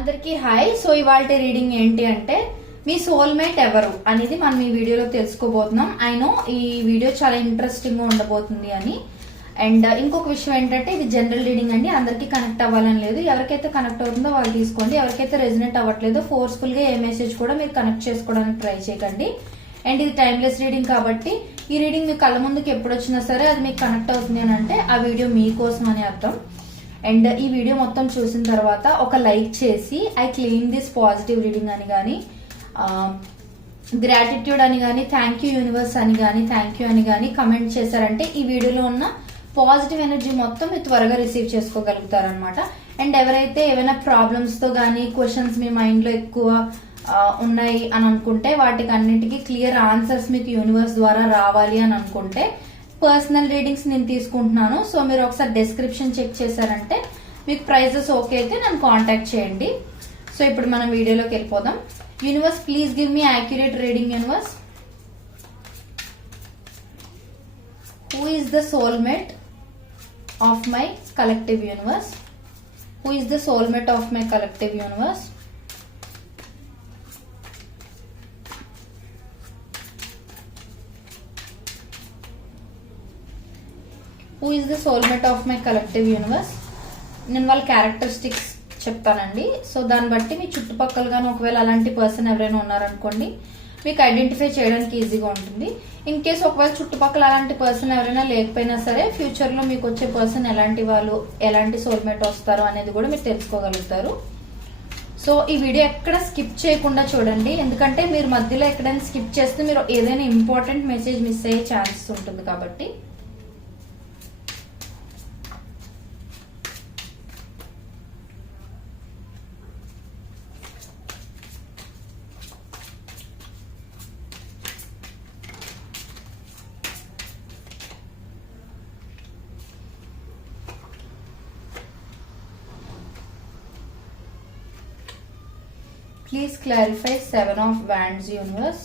అందరికీ hi. So ఇవాళ reading ఏంటి అంటే మీ సోల్మేట్ ఎవరు అనేది మనం ఈ వీడియోలో తెలుసుకోబోతున్నాం. ఐ నో ఈ వీడియో చాలా ఇంట్రెస్టింగ్ గా ఉండబోతుంది అని. అండ్ ఇంకొక విషయం ఏంటంటే ఇది జనరల్ రీడింగ్ అండి, అందరికీ కనెక్ట్ అవ్వాలని లేదు. ఎవరికైతే కనెక్ట్ అవుతుందో వాళ్ళు తీసుకోండి, ఎవరికైతే రెజినేట్ అవ్వట్లేదో ఫోర్స్ఫుల్ గా ఏ మెసేజ్ కూడా మీరు కనెక్ట్ చేసుకోవడానికి ట్రై చేయకండి. అండ్ ఇది టైమ్లెస్ రీడింగ్ కాబట్టి ఈ రీడింగ్ మీ కళ్ళ ముందుకు ఎప్పుడు వచ్చినా సరే అది మీకు కనెక్ట్ అవుతుంది అని అంటే ఆ వీడియో మీకోసం అని అర్థం. అండ్ ఈ వీడియో మొత్తం చూసిన తర్వాత ఒక లైక్ చేసి I claim this positive reading అని కానీ, గ్రాటిట్యూడ్ అని కానీ, థ్యాంక్ యూ యూనివర్స్ అని కానీ, థ్యాంక్ యూ అని కానీ కమెంట్ చేశారంటే ఈ వీడియోలో ఉన్న పాజిటివ్ ఎనర్జీ మొత్తం మీరు త్వరగా రిసీవ్ చేసుకోగలుగుతారనమాట. అండ్ ఎవరైతే ఏమైనా ప్రాబ్లమ్స్ తో కానీ క్వశ్చన్స్ మీ మైండ్ లో ఎక్కువ ఉన్నాయి అని అనుకుంటే వాటికి అన్నిటికీ క్లియర్ ఆన్సర్స్ మీకు యూనివర్స్ ద్వారా రావాలి అని అనుకుంటే పర్సనల్ రీడింగ్స్ నేను తీసుకుంటున్నాను. సో మీరు ఒకసారి డిస్క్రిప్షన్ చెక్ చేశారంటే మీకు ప్రైజెస్ ఓకే అయితే నన్ను కాంటాక్ట్ చేయండి. సో ఇప్పుడు మనం వీడియోలోకి వెళ్ళిపోదాం. Universe please give me accurate reading. Universe, who is the soulmate of my collective universe? Who is the soulmate of my collective universe? Who is the soulmate of my collective universe? నేను వాళ్ళ characteristics చెప్తానండి. So దాన్ని బట్టి మీ చుట్టుపక్కల కానీ ఒకవేళ అలాంటి person ఎవరైనా ఉన్నారనుకోండి మీకు ఐడెంటిఫై చేయడానికి ఈజీగా ఉంటుంది. ఇన్ కేస్ ఒకవేళ చుట్టుపక్కల అలాంటి పర్సన్ ఎవరైనా లేకపోయినా సరే ఫ్యూచర్ లో మీకు వచ్చే పర్సన్ ఎలాంటి వాళ్ళు, ఎలాంటి సోల్మేట్ వస్తారు అనేది కూడా మీరు తెలుసుకోగలుగుతారు. సో ఈ వీడియో ఎక్కడ స్కిప్ చేయకుండా చూడండి, ఎందుకంటే మీరు మధ్యలో ఎక్కడైనా స్కిప్ చేస్తే మీరు ఏదైనా ఇంపార్టెంట్ మెసేజ్ మిస్ అయ్యే ఛాన్సెస్ ఉంటుంది కాబట్టి. Please clarify Seven of Wands, Universe.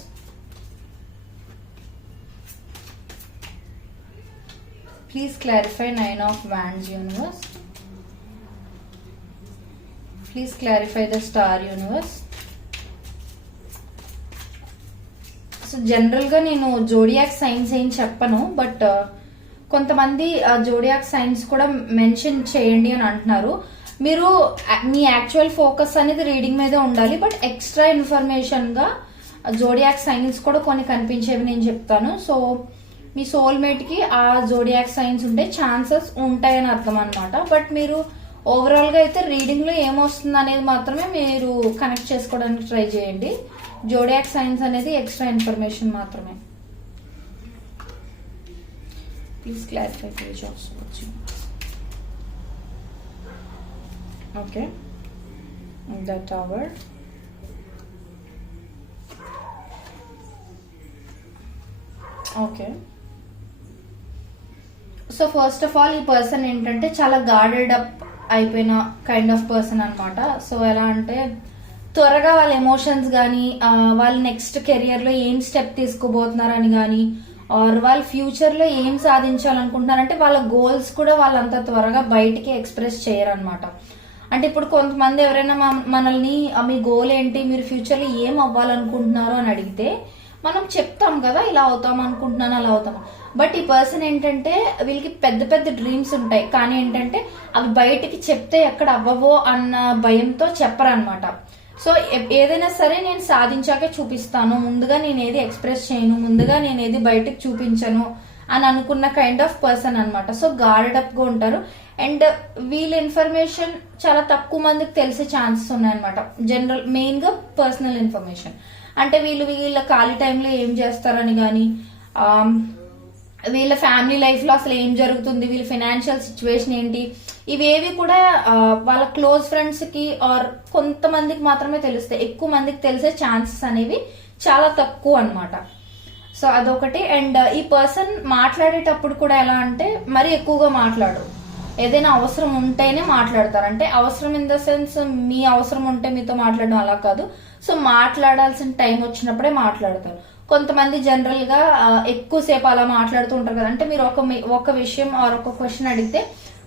Please clarify Nine of Wands, Universe. Please clarify the Star, Universe. So general గా నేను జోడియాక్ సైన్స్ ఏం చెప్పను, బట్ కొంతమంది జోడియాక్ సైన్స్ కూడా మెన్షన్ చేయండి అని అంటున్నారు. మీరు మీ యాక్చువల్ ఫోకస్ అనేది రీడింగ్ మీద ఉండాలి, బట్ ఎక్స్ట్రా ఇన్ఫర్మేషన్ గా జోడియాక్ సైన్స్ కూడా కొన్ని కనిపించేవి నేను చెప్తాను. సో మీ సోల్మేట్ కి ఆ జోడియాక్ సైన్స్ ఉంటే ఛాన్సెస్ ఉంటాయని అర్థం అనమాట. బట్ మీరు ఓవరాల్ గా అయితే రీడింగ్ లో ఏమొస్తుంది అనేది మాత్రమే మీరు కనెక్ట్ చేసుకోవడానికి ట్రై చేయండి. జోడియాక్ సైన్స్ అనేది ఎక్స్ట్రా ఇన్ఫర్మేషన్ మాత్రమే. Please clarify page of swords. Okay, the Tower. Okay. So first of all ఈ పర్సన్ ఏంటంటే చాలా గార్డెడ్ అప్ అయిపోయిన కైండ్ ఆఫ్ పర్సన్ అనమాట. సో ఎలా అంటే త్వరగా వాళ్ళ ఎమోషన్స్ కానీ, వాళ్ళ నెక్స్ట్ కెరియర్ లో ఏం స్టెప్ తీసుకోబోతున్నారని కానీ, ఆర్ వాళ్ళ ఫ్యూచర్ లో ఏం సాధించాలనుకుంటున్నారంటే వాళ్ళ గోల్స్ కూడా వాళ్ళంత త్వరగా బయటికి ఎక్స్ప్రెస్ చేయరనమాట. అంటే ఇప్పుడు కొంతమంది ఎవరైనా మనల్ని మీ గోల్ ఏంటి, మీరు ఫ్యూచర్ లో ఏం అవ్వాలనుకుంటున్నారు అని అడిగితే మనం చెప్తాం కదా, ఇలా అవుతాం అనుకుంటున్నాను, అలా అవుతాం. బట్ ఈ పర్సన్ ఏంటంటే వీళ్ళకి పెద్ద పెద్ద డ్రీమ్స్ ఉంటాయి, కానీ ఏంటంటే అవి బయటికి చెప్తే ఎక్కడ అవ్వవో అన్న భయంతో చెప్పరనమాట. సో ఏదైనా సరే నేను సాధించాకే చూపిస్తాను, ముందుగా నేను ఏది ఎక్స్ప్రెస్ చేయను, ముందుగా నేను ఏది బయటకు చూపించను అని అనుకున్న కైండ్ ఆఫ్ పర్సన్ అనమాట. సో గార్డెడ్ అప్ గా ఉంటారు. అండ్ వీళ్ళ ఇన్ఫర్మేషన్ చాలా తక్కువ మందికి తెలిసే ఛాన్సెస్ ఉన్నాయన్నమాట. జనరల్ మెయిన్ గా పర్సనల్ ఇన్ఫర్మేషన్ అంటే వీళ్ళ ఖాళీ టైంలో ఏం చేస్తారని కానీ, వీళ్ళ ఫ్యామిలీ లైఫ్ లో అసలు ఏం జరుగుతుంది, వీళ్ళ ఫైనాన్షియల్ సిచ్యువేషన్ ఏంటి, ఇవేవి కూడా వాళ్ళ క్లోజ్ ఫ్రెండ్స్ కి ఆర్ కొంతమందికి మాత్రమే తెలుస్తాయి. ఎక్కువ మందికి తెలిసే ఛాన్సెస్ అనేవి చాలా తక్కువ అన్నమాట. సో అదొకటి. అండ్ ఈ పర్సన్ మాట్లాడేటప్పుడు కూడా ఎలా అంటే మరి ఎక్కువగా మాట్లాడు, ఏదైనా అవసరం ఉంటేనే మాట్లాడతారు. అంటే అవసరం ఇన్ ద సెన్స్ మీ అవసరం ఉంటే మీతో మాట్లాడడం అలా కాదు. సో మాట్లాడాల్సిన టైం వచ్చినప్పుడే మాట్లాడతారు. కొంతమంది జనరల్ గా ఎక్కువసేపు అలా మాట్లాడుతూ ఉంటారు కదా. అంటే మీరు ఒక విషయం ఆర్ ఒక క్వశ్చన్ అడిగితే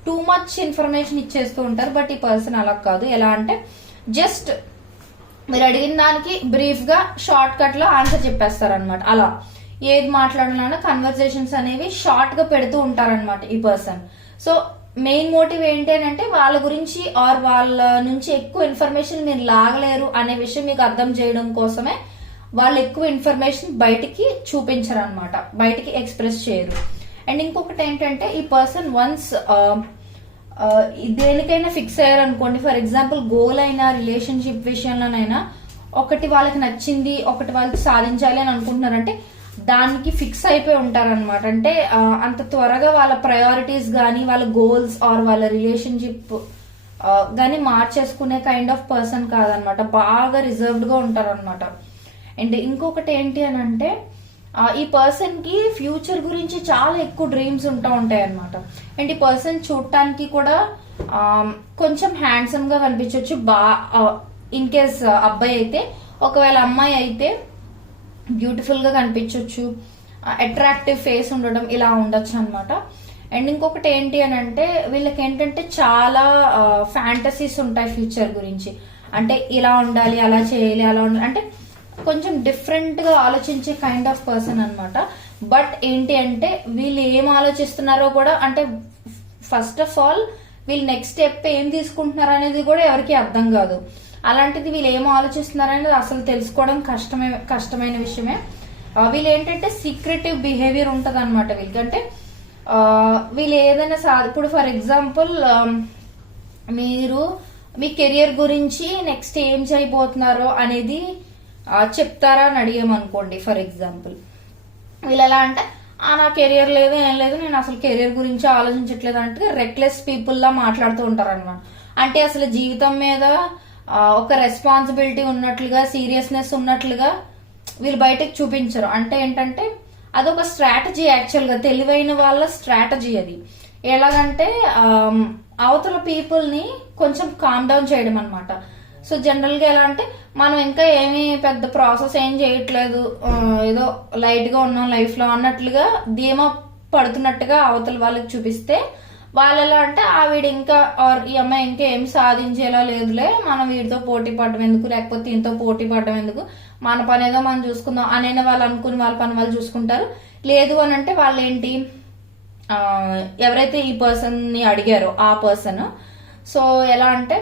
టూ మచ్ ఇన్ఫర్మేషన్ ఇచ్చేస్తూ ఉంటారు. బట్ ఈ పర్సన్ అలా కాదు. ఎలా అంటే జస్ట్ మీరు అడిగిన దానికి బ్రీఫ్ గా షార్ట్ కట్ లో ఆన్సర్ చెప్పేస్తారు అనమాట. అలా ఏది మాట్లాడాలన్నా కన్వర్సేషన్స్ అనేవి షార్ట్ గా పెడుతూ ఉంటారనమాట ఈ పర్సన్. సో మెయిన్ మోటివ్ ఏంటి అని అంటే వాళ్ళ గురించి ఆర్ వాళ్ళ నుంచి ఎక్కువ ఇన్ఫర్మేషన్ మీరు లాగలేరు అనే విషయం మీకు అర్థం చేయడం కోసమే వాళ్ళు ఎక్కువ ఇన్ఫర్మేషన్ బయటికి చూపించరు అనమాట, బయటికి ఎక్స్ప్రెస్ చేయరు. అండ్ ఇంకొకటి ఏంటంటే ఈ పర్సన్ వన్స్ దేనికైనా ఫిక్స్ అయ్యారు అనుకోండి, ఫర్ ఎగ్జాంపుల్ గోల్ అయినా రిలేషన్షిప్ విషయంలోనైనా ఒకటి వాళ్ళకి నచ్చింది, ఒకటి వాళ్ళకి సాధించాలి అని అనుకుంటున్నారంటే దానికి ఫిక్స్ అయిపోయి ఉంటారనమాట. అంటే అంత త్వరగా వాళ్ళ ప్రయారిటీస్ కానీ వాళ్ళ గోల్స్ ఆర్ వాళ్ళ రిలేషన్షిప్ కానీ మార్చేసుకునే కైండ్ ఆఫ్ పర్సన్ కాదనమాట, బాగా రిజర్వ్డ్ గా ఉంటారనమాట. అండ్ ఇంకొకటి ఏంటి అని అంటే ఈ పర్సన్ కి ఫ్యూచర్ గురించి చాలా ఎక్కువ డ్రీమ్స్ ఉంటాయి అనమాట. అండ్ ఈ పర్సన్ చూడటానికి కూడా కొంచెం హ్యాండ్సమ్ గా కనిపించవచ్చు ఇన్ కేస్ అబ్బాయి అయితే. ఒకవేళ అమ్మాయి అయితే బ్యూటిఫుల్ గా కనిపించవచ్చు, అట్రాక్టివ్ ఫేస్ ఉండడం ఇలా ఉండొచ్చు అనమాట. అండ్ ఇంకొకటి ఏంటి అని అంటే వీళ్ళకి ఏంటంటే చాలా ఫ్యాంటసీస్ ఉంటాయి ఫ్యూచర్ గురించి. అంటే ఇలా ఉండాలి, అలా చేయాలి, అలా ఉండాలి, అంటే కొంచెం డిఫరెంట్ గా ఆలోచించే కైండ్ ఆఫ్ పర్సన్ అనమాట. బట్ ఏంటి అంటే వీళ్ళు ఏం ఆలోచిస్తున్నారో కూడా, అంటే ఫస్ట్ ఆఫ్ ఆల్ వీళ్ళు నెక్స్ట్ స్టెప్ ఏం తీసుకుంటున్నారు అనేది కూడా ఎవరికి అర్థం కాదు. అలాంటిది వీళ్ళు ఏం ఆలోచిస్తున్నారు అనేది అసలు తెలుసుకోవడం కష్టమైన విషయమే. వీళ్ళు ఏంటంటే సీక్రెటివ్ బిహేవియర్ ఉంటది అనమాట వీళ్ళకి. అంటే వీళ్ళు ఏదైనా ఇప్పుడు ఫర్ ఎగ్జాంపుల్ మీరు మీ కెరియర్ గురించి నెక్స్ట్ ఏం చేయబోతున్నారో అనేది చెప్తారా అని అడిగామనుకోండి. ఫర్ ఎగ్జాంపుల్ వీళ్ళు ఎలా అంటే నా కెరియర్ లేదు, ఏం లేదు, నేను అసలు కెరియర్ గురించి ఆలోచించట్లేదు అంటే రెక్లెస్ పీపుల్ లా మాట్లాడుతూ ఉంటారు అనమాట. అంటే అసలు జీవితం మీద ఒక రెస్పాన్సిబిలిటీ ఉన్నట్లుగా, సీరియస్నెస్ ఉన్నట్లుగా వీళ్ళు బయటకు చూపించరు. అంటే ఏంటంటే అదొక స్ట్రాటజీ, యాక్చువల్ గా తెలివైన వాళ్ళ స్ట్రాటజీ అది. ఎలాగంటే అవతల పీపుల్ ని కొంచెం కామ్ డౌన్ చేయడం అనమాట. సో జనరల్ గా ఎలా అంటే మనం ఇంకా ఏమీ పెద్ద ప్రాసెస్ ఏం చేయట్లేదు, ఏదో లైట్ గా ఉన్నాం లైఫ్ లో అన్నట్లుగా ధీమా పడుతున్నట్టుగా అవతల వాళ్ళకి చూపిస్తే వాళ్ళు ఎలా అంటే వీడు ఇంకా ఈ అమ్మాయి ఇంకా ఏం సాధించేలా లేదులే, మనం వీడితో పోటీ పడడం ఎందుకు, లేకపోతే దీంతో పోటీ పడడం ఎందుకు, మన పని ఏదో మనం చూసుకుందాం అనేనా వాళ్ళు అనుకుని వాళ్ళ పని వాళ్ళు చూసుకుంటారు. లేదు అని అంటే వాళ్ళు ఏంటి, ఎవరైతే ఈ పర్సన్ ని అడిగారో ఆ పర్సన్ సో ఎలా అంటే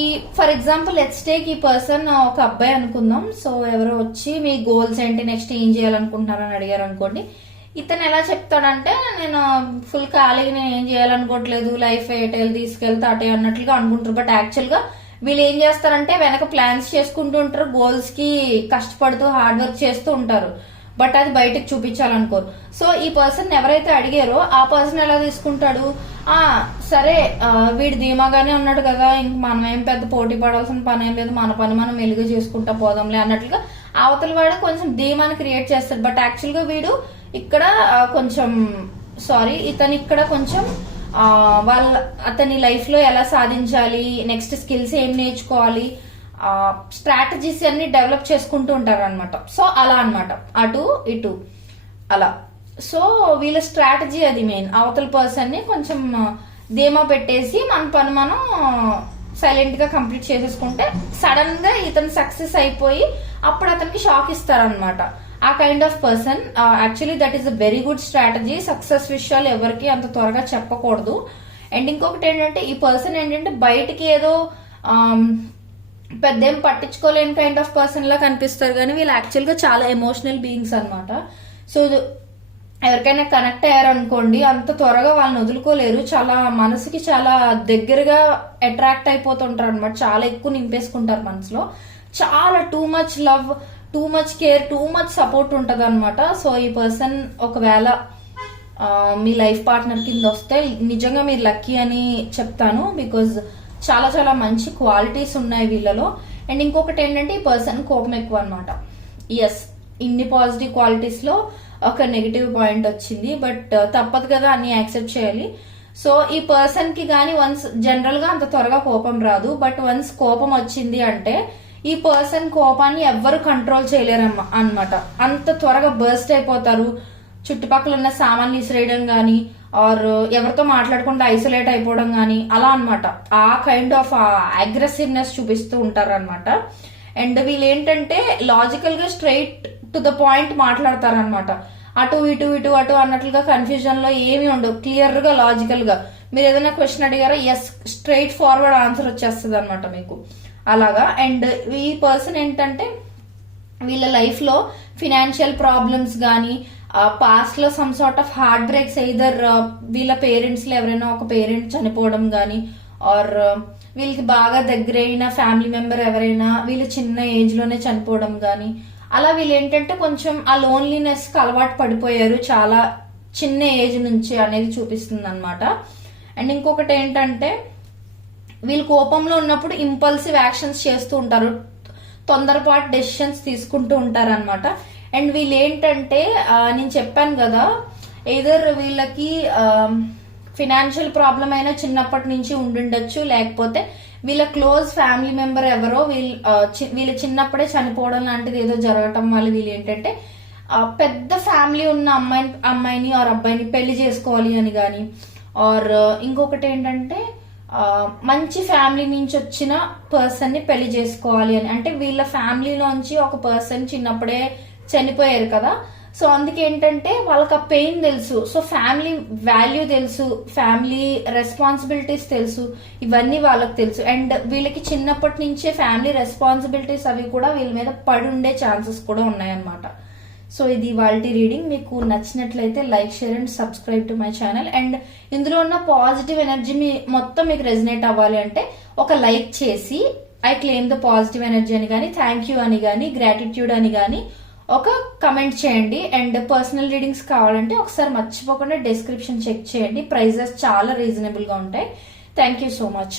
ఈ ఫర్ ఎగ్జాంపుల్ లెట్స్ టేక్ ఈ పర్సన్ ఒక అబ్బాయి అనుకుందాం. సో ఎవరో వచ్చి మీ గోల్స్ ఏంటి, నెక్స్ట్ ఏం చేయాలనుకుంటున్నారని అడిగారు అనుకోండి. ఇతను ఎలా చెప్తాడంటే నేను ఫుల్ ఖాళీగా నేను ఏం చేయాలనుకోవట్లేదు, లైఫ్ ఎటెల్ తీసుకెళ్తా అటే అన్నట్లుగా అనుకుంటారు. బట్ యాక్చువల్ గా వీళ్ళు ఏం చేస్తారంటే వెనక ప్లాన్స్ చేసుకుంటూ ఉంటారు, గోల్స్ కి కష్టపడుతూ హార్డ్ వర్క్ చేస్తూ ఉంటారు. బట్ అది బయటకు చూపించాలనుకోరు. సో ఈ పర్సన్ ఎవరైతే అడిగారో ఆ పర్సన్ ఎలా తీసుకుంటాడు, సరే వీడు ధీమాగానే ఉన్నాడు కదా, ఇంక మనం ఏం పెద్ద పోటీ పడాల్సిన పని ఏం లేదు, మన పని మనం మెలుగు చేసుకుంటా పోదాంలే అన్నట్లుగా అవతల వాడు కొంచెం ధీమాని క్రియేట్ చేస్తాడు. బట్ యాక్చువల్ గా వీడు ఇక్కడ కొంచెం ఇతను ఇక్కడ కొంచెం అతని లైఫ్ లో ఎలా సాధించాలి, నెక్స్ట్ స్కిల్స్ ఏం నేర్చుకోవాలి, స్ట్రాటజీస్ అన్ని డెవలప్ చేసుకుంటూ ఉంటారు అనమాట. సో అలా అనమాట, అటు ఇటు అలా. సో వీళ్ళ స్ట్రాటజీ అది మెయిన్. అవతల పర్సన్ ని కొంచెం ధీమా పెట్టేసి మన పని మనం సైలెంట్ గా కంప్లీట్ చేసేసుకుంటే సడన్ గా ఇతను సక్సెస్ అయిపోయి అప్పుడు అతనికి షాక్ ఇస్తారనమాట. ఆ kind of person actually that is a very good strategy. Success విషయాలు ఎవరికి అంత త్వరగా చెప్పకూడదు. అండ్ ఇంకొకటి ఏంటంటే ఈ పర్సన్ ఏంటంటే బయటికి ఏదో పెద్ద ఏం పట్టించుకోలేని కైండ్ ఆఫ్ పర్సన్ లా కనిపిస్తారు, కానీ వీళ్ళు యాక్చువల్ గా చాలా ఎమోషనల్ బీయింగ్స్ అనమాట. సో ఎవరికైనా కనెక్ట్ అయ్యారనుకోండి అంత త్వరగా వాళ్ళని వదులుకోలేరు, చాలా మనసుకి చాలా దగ్గరగా అట్రాక్ట్ అయిపోతుంటారు అనమాట, చాలా ఎక్కువ నింపేసుకుంటారు మనసులో, చాలా too much love, too much care, too much support ఉంటది అనమాట. సో ఈ పర్సన్ ఒకవేళ మీ లైఫ్ పార్ట్నర్ కింద వస్తే నిజంగా మీరు లక్కీ అని చెప్తాను, బికాజ్ చాలా చాలా మంచి క్వాలిటీస్ ఉన్నాయి వీళ్ళలో. అండ్ ఇంకొకటి ఏంటంటే ఈ పర్సన్ కోపం ఎక్కువ అనమాట. ఎస్, ఇన్ని పాజిటివ్ క్వాలిటీస్ లో ఒక నెగిటివ్ పాయింట్ వచ్చింది, బట్ తప్పదు కదా, అన్ని యాక్సెప్ట్ చేయాలి. సో ఈ పర్సన్ కి గానీ వన్స్ జనరల్ గా అంత త్వరగా కోపం రాదు, బట్ వన్స్ కోపం వచ్చింది అంటే ఈ పర్సన్ కోపాన్ని ఎవ్వరు కంట్రోల్ చేయలేరు అన్నమాట. అంత త్వరగా బర్స్ట్ అయిపోతారు. చుట్టుపక్కల ఉన్న సామాన్లు విసిరేయడం గానీ ఆర్ ఎవరితో మాట్లాడకుండా ఐసోలేట్ అయిపోవడం కానీ అలా అన్నమాట. ఆ కైండ్ ఆఫ్ అగ్రెసివ్నెస్ చూపిస్తూ ఉంటారు అనమాట. అండ్ వీళ్ళు ఏంటంటే లాజికల్ గా స్ట్రైట్ టు ద పాయింట్ మాట్లాడతారనమాట. అటు ఇటు ఇటు అటు అన్నట్లుగా కన్ఫ్యూజన్ లో ఏమి ఉండవు, క్లియర్ గా లాజికల్ గా మీరు ఏదైనా క్వశ్చన్ అడిగారో ఎస్ స్ట్రైట్ ఫార్వర్డ్ ఆన్సర్ వచ్చేస్తుంది అనమాట మీకు అలాగా. అండ్ ఈ పర్సన్ ఏంటంటే వీళ్ళ లైఫ్ లో ఫినాన్షియల్ ప్రాబ్లమ్స్ కానీ పాస్ట్ లో some sort of heart breaks either వీళ్ళ పేరెంట్స్ లో ఎవరైనా ఒక పేరెంట్ చనిపోవడం కానీ ఆర్ వీళ్ళకి బాగా దగ్గరైన ఫ్యామిలీ మెంబర్ ఎవరైనా వీళ్ళు చిన్న ఏజ్ లోనే చనిపోవడం కానీ అలా వీళ్ళు ఏంటంటే కొంచెం ఆ లోన్లీనెస్ కి అలవాటు పడిపోయారు చాలా చిన్న ఏజ్ నుంచి అనేది చూపిస్తుంది అనమాట. అండ్ ఇంకొకటి ఏంటంటే వీళ్ళు కోపంలో ఉన్నప్పుడు ఇంపల్సివ్ యాక్షన్స్ చేస్తూ ఉంటారు, తొందరపాటు డెసిషన్స్ తీసుకుంటూ ఉంటారు అనమాట. అండ్ వీళ్ళు ఏంటంటే నేను చెప్పాను కదా ఎయిదర్ వీళ్ళకి ఫినాన్షియల్ ప్రాబ్లం అయినా చిన్నప్పటి నుంచి ఉండుండొచ్చు, లేకపోతే వీళ్ళ క్లోజ్ ఫ్యామిలీ మెంబర్ ఎవరో వీళ్ళ చిన్నప్పుడే చనిపోవడం లాంటిది ఏదో జరగటం వల్ల వీళ్ళు ఏంటంటే పెద్ద ఫ్యామిలీ ఉన్న అమ్మాయిని ఆర్ అబ్బాయిని పెళ్లి చేసుకోవాలి అని కానీ ఆర్ ఇంకొకటి ఏంటంటే మంచి ఫ్యామిలీ నుంచి వచ్చిన పర్సన్ ని పెళ్లి చేసుకోవాలి అని, అంటే వీళ్ళ ఫ్యామిలీలోంచి ఒక పర్సన్ చిన్నప్పుడే చనిపోయారు కదా. సో అందుకే ఏంటంటే వాళ్ళకి ఆ పెయిన్ తెలుసు, సో ఫ్యామిలీ వాల్యూ తెలుసు, ఫ్యామిలీ రెస్పాన్సిబిలిటీస్ తెలుసు, ఇవన్నీ వాళ్ళకి తెలుసు. అండ్ వీళ్ళకి చిన్నప్పటి నుంచే ఫ్యామిలీ రెస్పాన్సిబిలిటీస్ అవి కూడా వీళ్ళ మీద పడి ఉండే ఛాన్సెస్ కూడా ఉన్నాయన్నమాట. సో ఇది వాళ్ళ రీడింగ్. మీకు నచ్చినట్లయితే like, share and subscribe to my channel. And ఇందులో ఉన్న పాజిటివ్ ఎనర్జీ మొత్తం మీకు రెజనేట్ అవ్వాలి అంటే ఒక లైక్ చేసి I claim the positive energy అని కానీ, థ్యాంక్ యూ అని కానీ, గ్రాటిట్యూడ్ అని కానీ ఒక కమెంట్ చేయండి. అండ్ పర్సనల్ రీడింగ్స్ కావాలంటే ఒకసారి మర్చిపోకుండా డిస్క్రిప్షన్ చెక్ చేయండి, ప్రైజెస్ చాలా రీజనబుల్ గా ఉంటాయి. Thank you so much.